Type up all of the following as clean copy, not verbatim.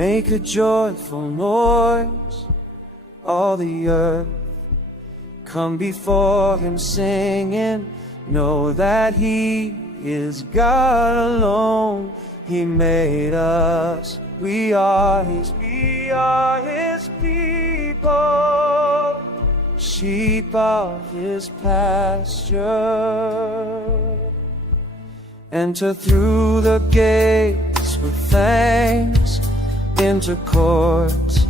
Make a joyful noise, all the earth. Come before him singing. Know that he is God alone. He made us. We are his people, sheep of his pasture. Enter through the gates with thanks, into courts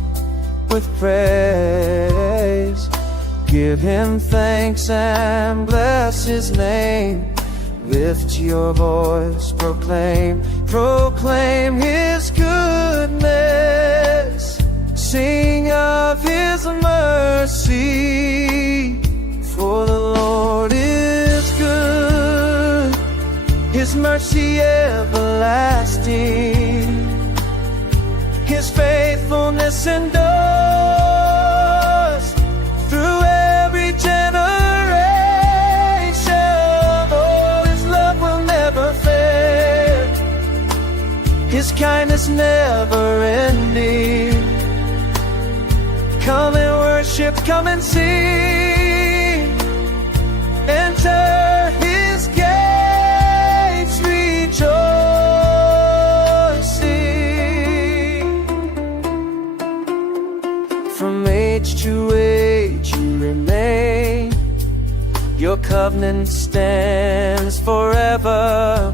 with praise. Give him thanks and bless his name. Lift your voice, proclaim his goodness. Sing of his mercy, for the Lord is good, his mercy everlasting, his faithfulness endures through every generation. Oh, his love will never fail, his kindness never ending. Come and worship, come and sing. Enter his gates rejoicing. From age to age you remain, your covenant stands forever.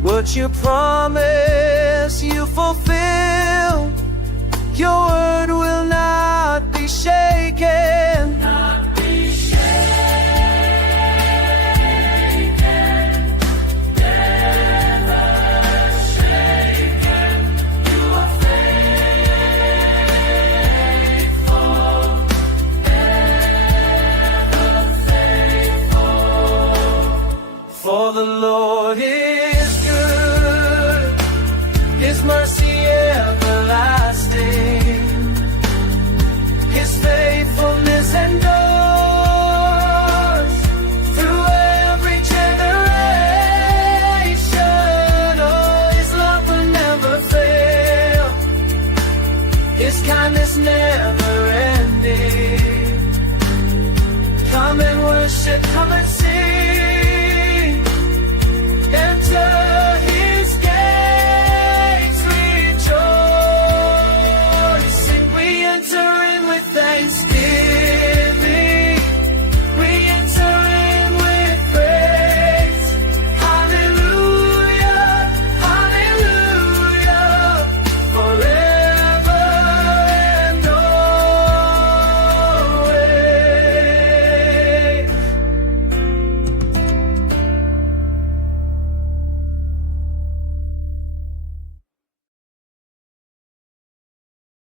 What you promise you fulfill, your word will not be shaken. Not be shaken, never shaken. You are faithful, ever faithful. For the Lord is good, his mercy everlasting, his faithfulness endures through every generation. Oh, his love will never fail, his kindness never ending. Come and worship, come and sing.